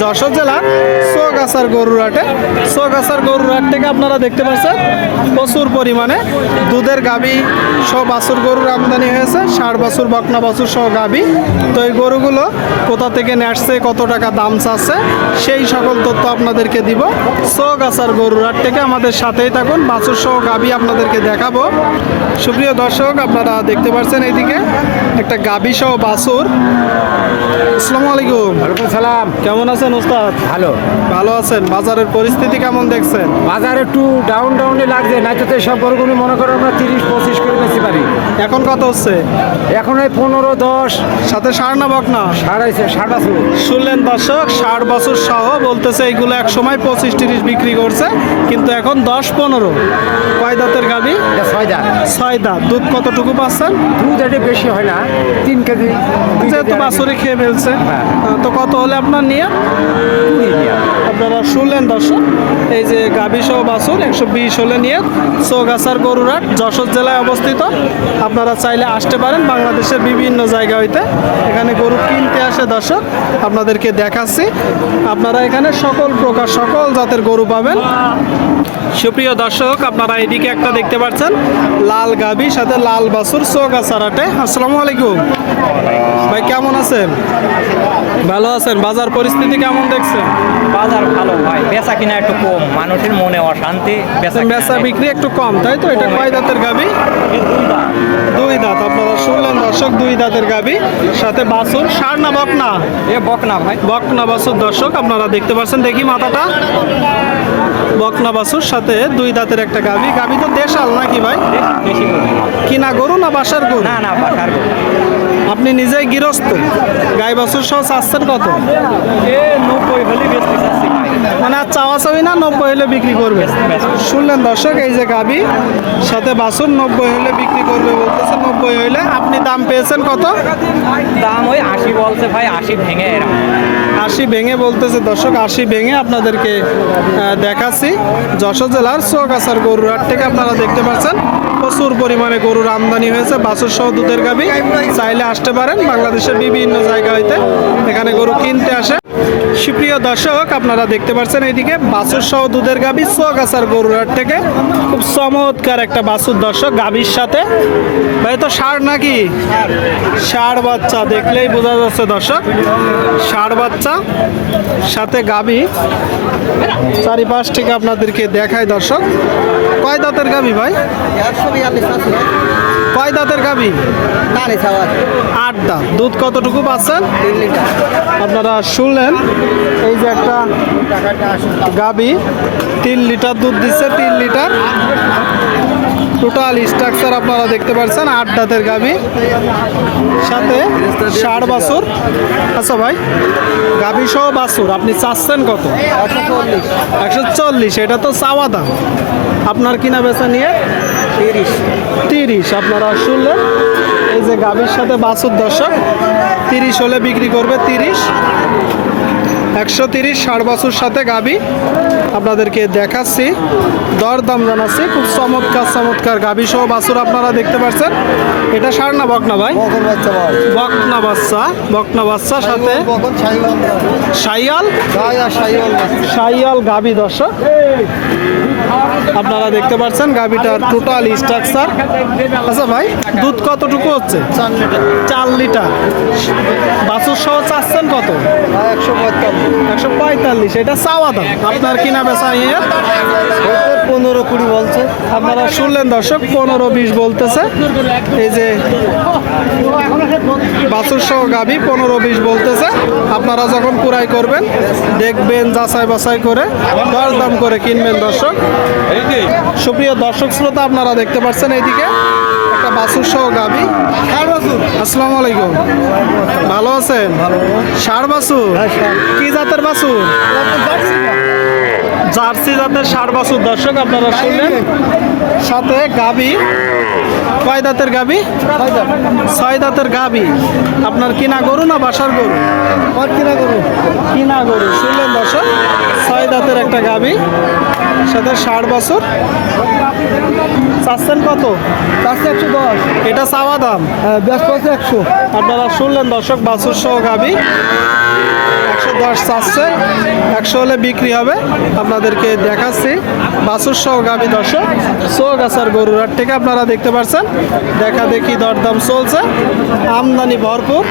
যশোর জেলার সোগাছার গরুরহাটে। সোগাছার গরুরহাট থেকে আপনারা দেখতে পাচ্ছেন প্রচুর পরিমাণে দুধের গাবি সহ বাছুর গরুর আমদানি হয়েছে ষাট বাছুর বকনা বাছুর সহ গাবি। তো এই গরুগুলো কোথা থেকে আসছে কত টাকা দাম চাচ্ছে সেই সকল তথ্য আপনাদেরকে দিব। সোগাছার গরুরহাট থেকে আমাদের সাথেই থাকুন বাছুর সহ গাবি আপনাদেরকে দেখাবো। সুপ্রিয় দর্শক আপনারা দেখতে পাচ্ছেন এইদিকে একটা গাবি সহ বাছুর। আসসালামু আলাইকুম। ওয়ালাইকুম সালাম। কেমন আছেন? ওস্তাদ? ভালো। ভালো আছেন? বাজারের পরিস্থিতি কেমন দেখছেন? বাজার একটু ডাউন ডাউনে লাগছে। না তো সব বড়গুলো মনে করো আমরা তিরিশ পঁচিশ করে বেশি পারি। এখন কত হচ্ছে? এখন এই পনেরো দশ। সাথে সার না বকনা? সাড়াইছে সাড়ে পাঁচশো শুনলেন দর্শক ষাট বছর সহ বলতেছে এইগুলো এক সময় পঁচিশ তিরিশ বিক্রি করছে কিন্তু এখন দশ পনেরো। কয় দাঁতের গাবি এটা ছয় দাম ছয় দাঁত। দুধ কতটুকু পাচ্ছেন? দুধ একটু বেশি হয় না। তিন কেজি যেহেতু বাছুরে খেয়ে ফেলছে। হ্যাঁ। তো কত হলে আপনার নিয়ে। আপনারা শুনলেন দর্শক, এই যে গাভী সহ বাছুর, একশো বিশ হলে নিয়ে চৌগাছার গরুরাট যশোর জেলায় অবস্থিত। আপনারা চাইলে আসতে পারেন বাংলাদেশের বিভিন্ন জায়গা হইতে। এখানে গরু কিনতে আসে দর্শক, আপনাদেরকে দেখাচ্ছি। আপনারা এখানে সকল প্রকার, সকল জাতের গরু পাবেন। সুপ্রিয় দর্শক, আপনারা এদিকে একটা দেখতে পাচ্ছেন, লাল গাভী, সাথে লাল বাছুর চৌগাছারাটে আসসালামু আলাইকুম। ভাই, কেমন আছেন? ভালো আছেন। বাজার পরিস্থিতি কেমন দেখছেন? বাজার ভালো ভাই। বেচা কিনা একটু কম মানুষের মনে অশান্তি বেচা বেচা বিক্রি একটু কম তাই তো? এটা কয় দাঁতের গাবি? দুই দাঁত। আপনারা শুনলেন দর্শক দুই দাঁতের গাবি সাথে বাছুর। সার না বকনা এ বকনা ভাই। বকনা বাছুর। দর্শক আপনারা দেখতে পাচ্ছেন দেখি মাথাটা। বকনা বাছুর সাথে দুই দাঁতের একটা গাবি। গাবি তো দেশাল নাকি ভাই? কিনা গরু না বাসার গরু? না না বাসার গরু। আপনি নিজেই গৃহস্থ। গাই বাছুর সহ চাচ্ছেন কত। মানে আর চাওয়া চাবি না, নব্বই হলে বিক্রি করবে। শুনলেন দর্শক, এই যে গাবি, সাথে বাছুর নব্বই হলে বিক্রি করবে বলতেছে, নব্বই হইলে আপনি দাম পেয়েছেন কত? দাম ওই আশি বলছে ভাই, আশি ভেঙে এরকম আশি ভেঙে বলতেছে, দর্শক আশি ভেঙে আপনাদেরকে দেখাচ্ছি। যশোর জেলার সোকাসার গরুর হাট থেকে আপনারা দেখতে পাচ্ছেন, প্রচুর পরিমাণে গরুর আমদানি হয়েছে, বাছুর সহ দুধের গাবি চাইলে আসতে পারেন, বাংলাদেশের বিভিন্ন জায়গা হইতে এখানে গরু কিনতে আসে। সুপ্রিয় দর্শক, আপনারা দেখতে পাচ্ছেন এইদিকে বাছুর সহ দুধের গাবি চৌগাছার গরুর হাট থেকে। খুব চমৎকার একটা বাছুর দর্শক গাবির সাথে। ভাই তো ষাঁড় নাকি? ষাঁড় বাচ্চা, দেখলেই বোঝা যাচ্ছে দর্শক। ষাঁড় বাচ্চা, সাথে গাবি চারিপাশ থেকে আপনাদেরকে দেখায় দর্শক। কয় দাঁতের গাবি ভাই? কয় দাঁতের গাবি আট দাঁত। দুধ কতটুকু পাচ্ছেন? আপনারা শুনলেন এই যে একটা গাবি তিন লিটার দুধ দিচ্ছে তিন লিটার। টোটাল স্ট্রাকচার আপনারা দেখতে পাচ্ছেন আট দাঁতের গাবি সাথে ষাট বাছুর। আচ্ছা ভাই গাবি সহ বাছুর আপনি চাচ্ছেন কত? একশো চল্লিশ এটা তো চাওয়া দাম। আপনার কিনা বেচা নিয়ে? তিরিশ। তিরিশ আপনারা শুনলেন এই যে গাবির সাথে বাছুর দর্শক তিরিশ হলে বিক্রি করবে তিরিশ। একশো তিরিশ ষাট বছর সাথে গাবি। আপনাদেরকে দেখাচ্ছি। দরদাম জানাচ্ছি। খুব চমৎকার চমৎকার গাবি সহ বাছুর আপনারা দেখতে পাচ্ছেন। এটা সার না বকনা ভাই? বকনা বাচ্চা বকনা বাচ্চা সাথে। সাইয়াল সাইয়াল গাবি দর্শক। আপনারা দেখতে পাচ্ছেন গাবিটার টোটাল স্ট্রাকচার আচ্ছা ভাই দুধ কতটুকু হচ্ছে? চার লিটার। বাছুর সহ চাচ্ছেন কত? একশো পঁয়তাল্লিশ। এটা চাওয়া দাম। আপনার কিনা বেচা ইয়ে? পনেরো কুড়ি বলছে। আপনারা শুনলেন দর্শক পনেরো বিশ বলতেছে। এই যে বাছুর সহ গাবি পনেরো বিশ বলতেছে। আপনারা যখন কুড়াই করবেন দেখবেন যাচাই বাছাই করে দরদাম করে কিনবেন দর্শক। সুপ্রিয় দর্শক শ্রোতা আপনারা দেখতে পাচ্ছেন এইদিকে একটা বাসুর সহ গাবি আসসালামু আলাইকুম। ভালো আছেন? ষাড় বাছুর? কি জাতের বাছুর? জার্সি জাতের ষাট বছর। দর্শক আপনারা শুনলেন? সাথে গাবি কয় দাঁতের গাবি ছয় দাঁতের গাবি আপনার কিনা গরু না বাসার গরু? কিনা গরু? কিনা গরু? শুনলেন দর্শক? ছয় দাঁতের একটা গাবি সাথে ষাট বছর। চাচ্ছেন কত? চাচ্ছে একশো দশ। এটা চাওয়া দাম? ব্যস্ত আছে একশো। আপনারা শুনলেন দর্শক বাছুর সহ গাবি। একশো দশ চাচ্ছে। একশো হলে বিক্রি হবে। আপনাদেরকে দেখাচ্ছি। বাছুর সহ গাবি দর্শক। চৌগাছার গরুর হাট থেকে আপনারা দেখতে পাচ্ছেন দেখা দেখি দরদাম চলছে। আমদানি ভরপুর।